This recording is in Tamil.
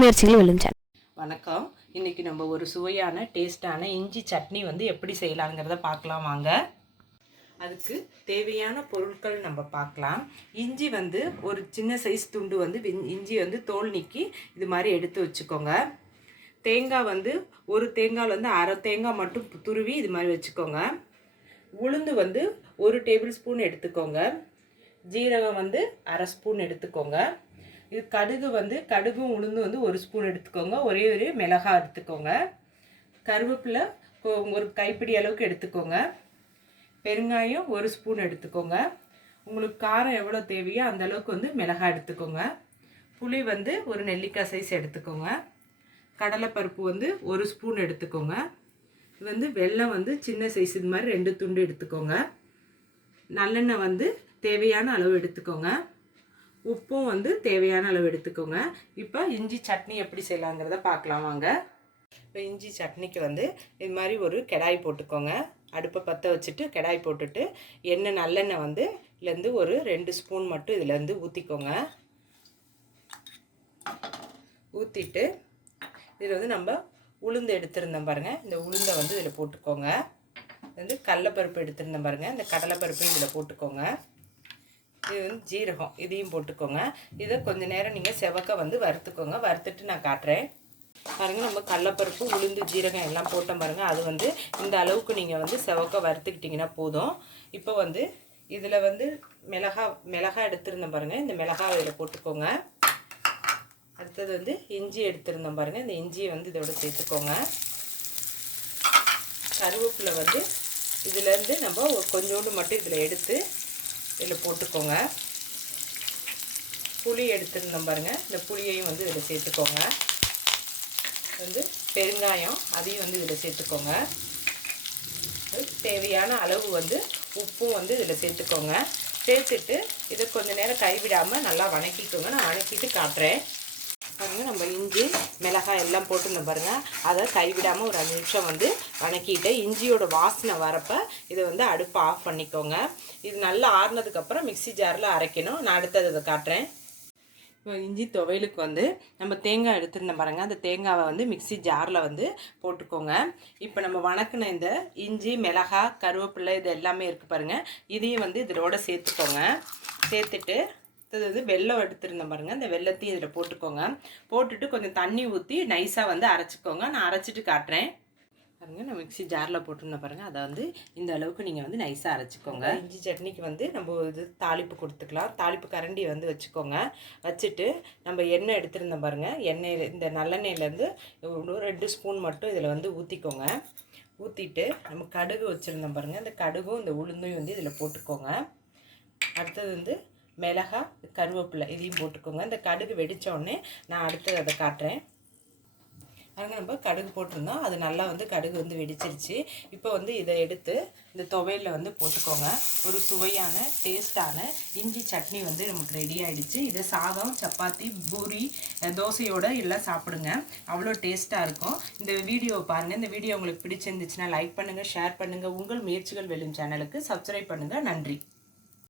முயற்சிகள் வெல்லும் சேனல். வணக்கம். இன்றைக்கி நம்ம ஒரு சுவையான டேஸ்டான இஞ்சி சட்னி வந்து எப்படி செய்யலாங்கிறத பார்க்கலாம் வாங்க. அதுக்கு தேவையான பொருட்கள் நம்ம பார்க்கலாம். இஞ்சி வந்து ஒரு சின்ன சைஸ் துண்டு வந்து இஞ்சி வந்து தோல் நீக்கி இது மாதிரி எடுத்து வச்சுக்கோங்க. தேங்காய் வந்து ஒரு தேங்காயில் வந்து அரை தேங்காய் மட்டும் துருவி இது மாதிரி வச்சுக்கோங்க. உளுந்து வந்து 1 டேபிள் ஸ்பூன் எடுத்துக்கோங்க. ஜீரகம் வந்து அரை ஸ்பூன் எடுத்துக்கோங்க. இது கடுகு வந்து கடுகும் உளுந்து வந்து 1 ஸ்பூன் எடுத்துக்கோங்க. ஒரே ஒரு மிளகாய் எடுத்துக்கோங்க. கருவேப்பிலை ஒரு கைப்பிடி அளவுக்கு எடுத்துக்கோங்க. பெருங்காயம் 1 ஸ்பூன் எடுத்துக்கோங்க. உங்களுக்கு காரம் எவ்வளோ தேவையோ அந்த அளவுக்கு வந்து மிளகாய் எடுத்துக்கோங்க. புளி வந்து ஒரு நெல்லிக்காய் சைஸ் எடுத்துக்கோங்க. கடலைப்பருப்பு வந்து 1 ஸ்பூன் எடுத்துக்கோங்க. இது வந்து வெல்லம் வந்து சின்ன சைஸ் இது மாதிரி 2 துண்டு எடுத்துக்கோங்க. நல்லெண்ணெய் வந்து தேவையான அளவு எடுத்துக்கோங்க. உப்பும் வந்து தேவையான அளவு எடுத்துக்கோங்க. இப்போ இஞ்சி சட்னி எப்படி செய்யலாங்கிறத பார்க்கலாம் வாங்க. இப்போ இஞ்சி சட்னிக்கு வந்து இது மாதிரி ஒரு கடாய் போட்டுக்கோங்க. அடுப்பை பற்ற வச்சுட்டு கடாய் போட்டுட்டு எண்ணெய் நல்லெண்ணெய் வந்து இதுலேருந்து ஒரு 2 ஸ்பூன் மட்டும் இதுலேருந்து ஊற்றிக்கோங்க. ஊற்றிட்டு இதில் வந்து நம்ம உளுந்து எடுத்துருந்தோம் பாருங்கள். இந்த உளுந்தை வந்து இதில் போட்டுக்கோங்க. வந்து கடலைப்பருப்பு எடுத்துருந்தோம் பாருங்கள். இந்த கடலைப்பருப்பையும் இதில் போட்டுக்கோங்க. இது வந்து ஜீரகம் இதையும் போட்டுக்கோங்க. இதை கொஞ்சம் நேரம் நீங்கள் செவக்க வந்து வறுத்துக்கோங்க. வறுத்துட்டு நான் காட்டுறேன் பாருங்கள். நம்ம கடலைப்பருப்பு உளுந்து ஜீரகம் எல்லாம் போட்டோம் பாருங்கள். அது வந்து இந்த அளவுக்கு நீங்கள் வந்து செவக்க வறுத்துக்கிட்டிங்கன்னா போதும். இப்போ வந்து இதில் வந்து மிளகாய் எடுத்துருந்தோம் பாருங்கள். இந்த மிளகாய் இதில் போட்டுக்கோங்க. அடுத்தது வந்து இஞ்சி எடுத்துருந்தோம் பாருங்கள். இந்த இஞ்சியை வந்து இதோட சேர்த்துக்கோங்க. கருவேப்பிலை வந்து இதிலேருந்து நம்ம கொஞ்சோண்டு மட்டும் இதில் எடுத்து இதில் போட்டுக்கோங்க. புளி எடுத்துருந்தோம் பாருங்கள். இந்த புளியையும் வந்து இதில் சேர்த்துக்கோங்க. வந்து பெருங்காயம் அதையும் வந்து இதில் சேர்த்துக்கோங்க. தேவையான அளவு வந்து உப்பும் வந்து இதில் சேர்த்துக்கோங்க. சேர்த்துட்டு இதை கொஞ்சம் நேரம் கைவிடாமல் நல்லா வணக்கிக்கோங்க. நான் வணக்கிட்டு காட்டுறேன் பாருங்கள். நம்ம இஞ்சி மிளகாய் எல்லாம் போட்டுருந்தோம் பாருங்கள். அதை கைவிடாமல் ஒரு 5 நிமிஷம் வந்து வணக்கிட்டு இஞ்சியோட வாசனை வரப்போ இதை வந்து அடுப்பை ஆஃப் பண்ணிக்கோங்க. இது நல்லா ஆறுனதுக்கப்புறம் மிக்ஸி ஜாரில் அரைக்கணும். நான் அடுத்தது இதை காட்டுறேன். இப்போ இஞ்சி துவையலுக்கு வந்து நம்ம தேங்காய் எடுத்துருந்தோம் பாருங்கள். அந்த தேங்காவை வந்து மிக்ஸி ஜாரில் வந்து போட்டுக்கோங்க. இப்போ நம்ம வணக்கின இந்த இஞ்சி மிளகாய் கருவேப்பிலை இது எல்லாமே இருக்குது பாருங்கள். இதையும் வந்து இதோட சேர்த்துக்கோங்க. சேர்த்துட்டு இது வந்து வெல்லம் எடுத்துருந்தோம் பாருங்கள். இந்த வெல்லத்தையும் இதில் போட்டுக்கோங்க. போட்டுட்டு கொஞ்சம் தண்ணி ஊற்றி நைஸாக வந்து அரைச்சிக்கோங்க. நான் அரைச்சிட்டு காட்டுறேன் பாருங்கள். நான் மிக்ஸி ஜாரில் போட்டிருந்தேன் பாருங்கள். அதை வந்து இந்த அளவுக்கு நீங்கள் வந்து நைஸாக அரைச்சிக்கோங்க. இஞ்சி சட்னிக்கு வந்து நம்ம இது தாளிப்பு கொடுத்துக்கலாம். தாளிப்பு கரண்டி வந்து வச்சுக்கோங்க. வச்சுட்டு நம்ம எண்ணெய் எடுத்துருந்தோம் பாருங்கள். எண்ணெயில் இந்த நல்லெண்ணெயிலேருந்து 2 ஸ்பூன் மட்டும் இதில் வந்து ஊற்றிக்கோங்க. ஊற்றிட்டு நம்ம கடுகு வச்சுருந்தோம் பாருங்கள். இந்த கடுகும் இந்த உளுந்தையும் வந்து இதில் போட்டுக்கோங்க. அடுத்தது வந்து மிளகாய் கருவேப்பிலை இதையும் போட்டுக்கோங்க. இந்த கடுகு வெடித்தோடனே நான் அடுத்தது அதை காட்டுறேன் பாருங்க. நம்ம கடுகு போட்டிருந்தோம். அது நல்லா வந்து கடுகு வந்து வெடிச்சிருச்சு. இப்போ வந்து இதை எடுத்து இந்த துவையலில் வந்து போட்டுக்கோங்க. ஒரு சுவையான டேஸ்டான இஞ்சி சட்னி வந்து நமக்கு ரெடி ஆகிடுச்சு. இதை சாதம் சப்பாத்தி பூரி தோசையோடு எல்லாம் சாப்பிடுங்க. அவ்வளோ டேஸ்ட்டாக இருக்கும். இந்த வீடியோவை பாருங்கள். இந்த வீடியோ உங்களுக்கு பிடிச்சிருந்துச்சுன்னா லைக் பண்ணுங்கள், ஷேர் பண்ணுங்கள். உங்கள் முயற்சிகள் வெல்லும் சேனலுக்கு சப்ஸ்கிரைப் பண்ணுங்கள். நன்றி.